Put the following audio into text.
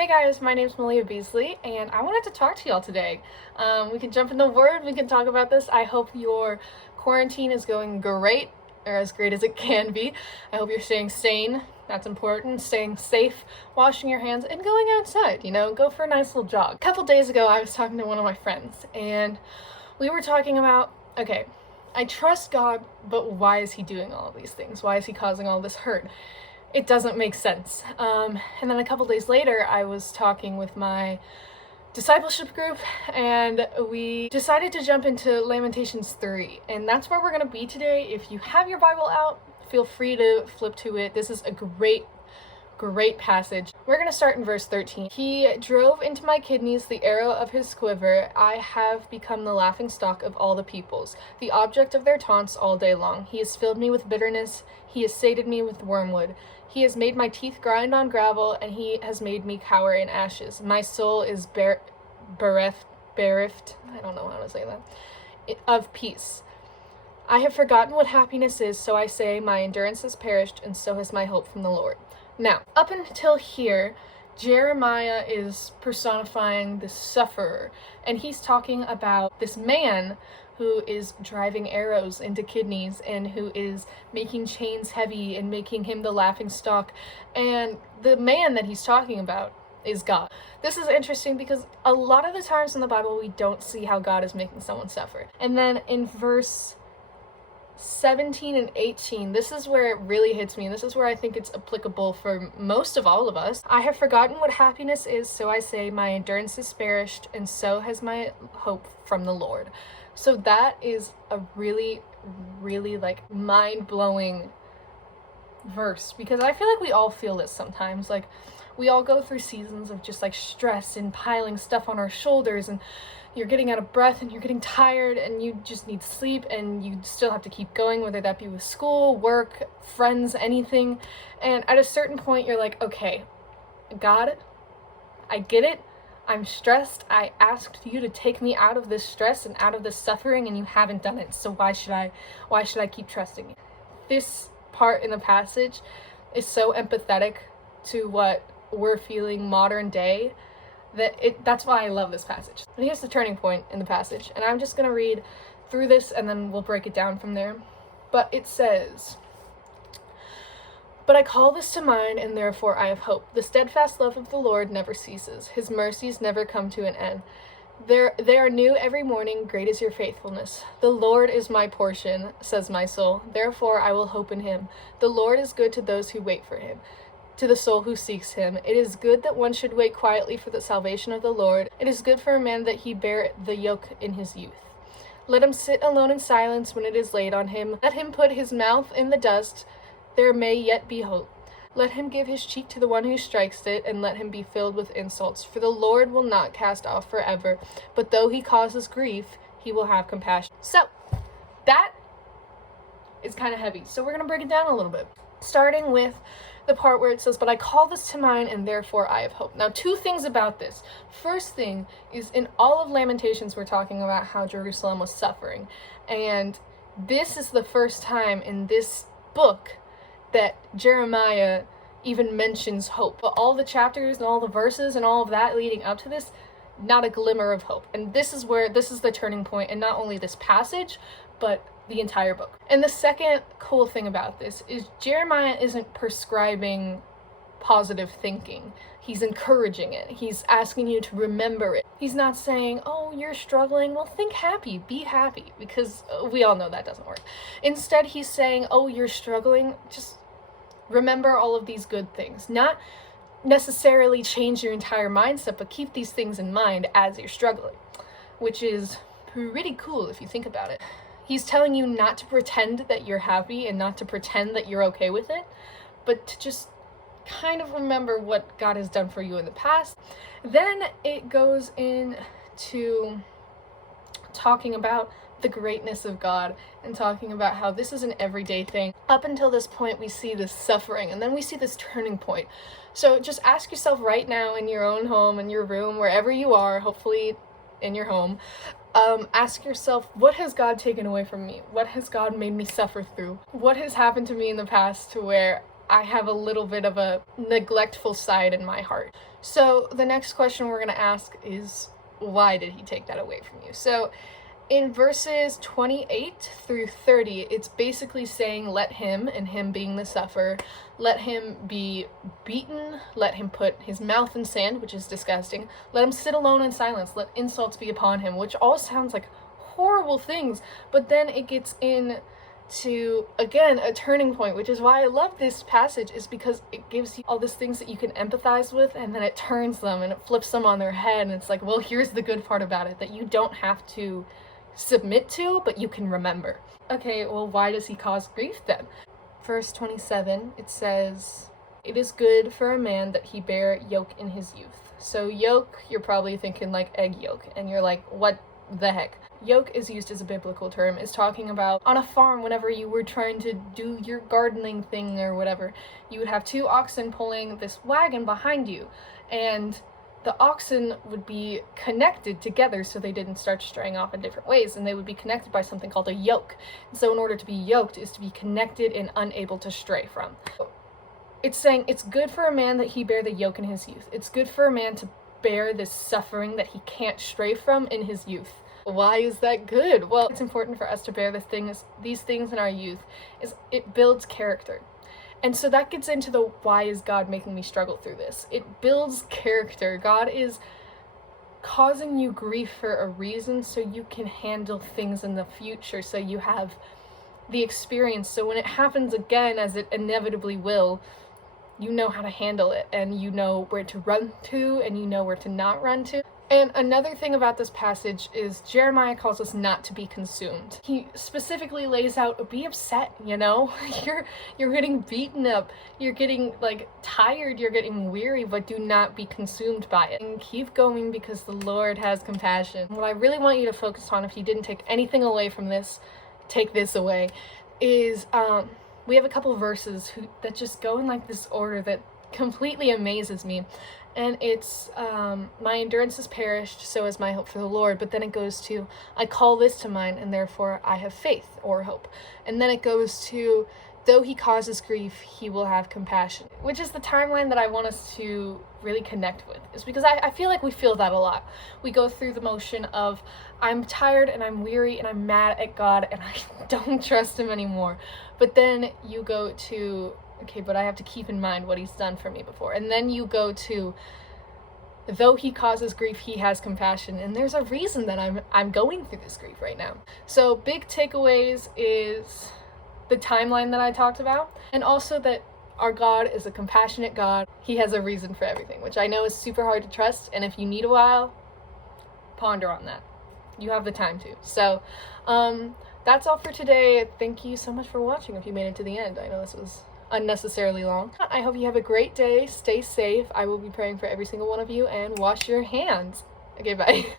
Hey guys, my name's Melia Beasely, and I wanted to talk to y'all today. We can jump in the Word, we can talk about this. I hope your quarantine is going great, or as great as it can be. I hope you're staying sane, that's important, staying safe, washing your hands, and going outside, go for a nice little jog. A couple days ago, I was talking to one of my friends, and we were talking about, okay, I trust God, but why is he doing all of these things? Why is he causing all this hurt? It doesn't make sense. And then a couple days later, I was talking with my discipleship group, and we decided to jump into Lamentations 3, and that's where we're going to be today. If you have your Bible out, feel free to flip to it. This is a great passage. We're going to start in verse 13. He drove into my kidneys the arrow of his quiver. I have become the laughing stock of all the peoples, the object of their taunts all day long. He has filled me with bitterness. He has sated me with wormwood. He has made my teeth grind on gravel, and he has made me cower in ashes. My soul is bereft, I don't know how to say that, of peace. I have forgotten what happiness is, so I say, my endurance has perished, and so has my hope from the Lord. Now, up until here, Jeremiah is personifying this sufferer, and he's talking about this man who is driving arrows into kidneys and who is making chains heavy and making him the laughing stock. And the man that he's talking about is God. This is interesting because a lot of the times in the Bible we don't see how God is making someone suffer. And then in verse 17 and 18, this is where it really hits me, and this is where I think it's applicable for most of all of us. I have forgotten what happiness is, so I say, my endurance is perished, and so has my hope from the Lord. So that is a really like mind-blowing verse, because I feel like we all feel this sometimes. Like, we all go through seasons of just like stress and piling stuff on our shoulders, and you're getting out of breath and you're getting tired and you just need sleep, and you still have to keep going, whether that be with school, work, friends, anything. And at a certain point you're like, okay, God, I get it. I'm stressed. I asked you to take me out of this stress and out of this suffering, and you haven't done it. So why should I keep trusting you? This part in the passage is so empathetic to what we're feeling modern day that's why I love this passage. And here's the turning point in the passage, and I'm just going to read through this and then we'll break it down from there. But it says, but I call this to mind, and therefore I have hope. The steadfast love of the Lord never ceases. His mercies never come to an end. They are new every morning. Great is your faithfulness. The Lord is my portion, says my soul. Therefore I will hope in him. The Lord is good to those who wait for him, to the soul who seeks him. It is good that one should wait quietly for the salvation of the Lord. It is good for a man that he bear the yoke in his youth. Let him sit alone in silence when it is laid on him. Let him put his mouth in the dust. There may yet be hope. Let him give his cheek to the one who strikes it, and let him be filled with insults. For the Lord will not cast off forever, but though he causes grief, he will have compassion. So, that is kind of heavy. So we're going to break it down a little bit. Starting with the part where it says, but I call this to mind, and therefore I have hope. Now, two things about this. First thing is, in all of Lamentations, we're talking about how Jerusalem was suffering. And this is the first time in this book that Jeremiah even mentions hope. But all the chapters and all the verses and all of that leading up to this, not a glimmer of hope. And this is the turning point, and not only this passage, but the entire book. And the second cool thing about this is Jeremiah isn't prescribing positive thinking. He's encouraging it. He's asking you to remember it. He's not saying, oh, you're struggling, well, think happy, be happy, because we all know that doesn't work. Instead, he's saying, oh, you're struggling, just remember all of these good things. Not necessarily change your entire mindset, but keep these things in mind as you're struggling, which is pretty cool if you think about it. He's telling you not to pretend that you're happy and not to pretend that you're okay with it, but to just kind of remember what God has done for you in the past. Then it goes into talking about the greatness of God and talking about how this is an everyday thing. Up until this point, we see this suffering, and then we see this turning point. So just ask yourself right now, in your own home, in your room, wherever you are, hopefully in your home, ask yourself, what has God taken away from me? What has God made me suffer through? What has happened to me in the past to where I have a little bit of a neglectful side in my heart. So the next question we're going to ask is, why did he take that away from you? So in verses 28 through 30, it's basically saying, let him, and him being the sufferer, let him be beaten, let him put his mouth in sand, which is disgusting, let him sit alone in silence, let insults be upon him, which all sounds like horrible things, but then it gets into, again, a turning point, which is why I love this passage, is because it gives you all these things that you can empathize with, and then it turns them and it flips them on their head, and it's like, well, here's the good part about it, that you don't have to submit to, but you can remember. Okay, well, why does he cause grief then? Verse 27, it says, it is good for a man that he bear yoke in his youth. So yoke, you're probably thinking like egg yolk, and you're like, what the heck? Yoke is used as a biblical term. It's talking about on a farm, whenever you were trying to do your gardening thing or whatever, you would have 2 oxen pulling this wagon behind you, and the oxen would be connected together so they didn't start straying off in different ways, and they would be connected by something called a yoke. And so in order to be yoked is to be connected and unable to stray from. It's saying it's good for a man that he bear the yoke in his youth. It's good for a man to bear this suffering that he can't stray from in his youth. Why is that good? Well, it's important for us to bear these things in our youth, is it builds character. And so that gets into the why is God making me struggle through this? It builds character. God is causing you grief for a reason, so you can handle things in the future, so you have the experience, so when it happens again, as it inevitably will, you know how to handle it, and you know where to run to, and you know where to not run to. And another thing about this passage is Jeremiah calls us not to be consumed. He specifically lays out, be upset, you know? You're getting beaten up, you're getting like tired, you're getting weary, but do not be consumed by it. And keep going, because the Lord has compassion. What I really want you to focus on, if you didn't take anything away from this, take this away, is we have a couple verses that just go in like this order that completely amazes me. And it's, my endurance is perished, so is my hope for the Lord. But then it goes to, I call this to mind, and therefore I have faith or hope. And then it goes to, though he causes grief, he will have compassion. Which is the timeline that I want us to really connect with. Is because I feel like we feel that a lot. We go through the motion of, I'm tired and I'm weary and I'm mad at God and I don't trust him anymore. But then you go to, okay, but I have to keep in mind what he's done for me before. And then you go to, though he causes grief, he has compassion. And there's a reason that I'm going through this grief right now. So big takeaways is the timeline that I talked about, and also that our God is a compassionate God. He has a reason for everything, which I know is super hard to trust. And if you need a while, ponder on that. You have the time to. So that's all for today. Thank you so much for watching if you made it to the end. I know this was unnecessarily long. I hope you have a great day. Stay safe. I will be praying for every single one of you, and wash your hands. Okay, bye.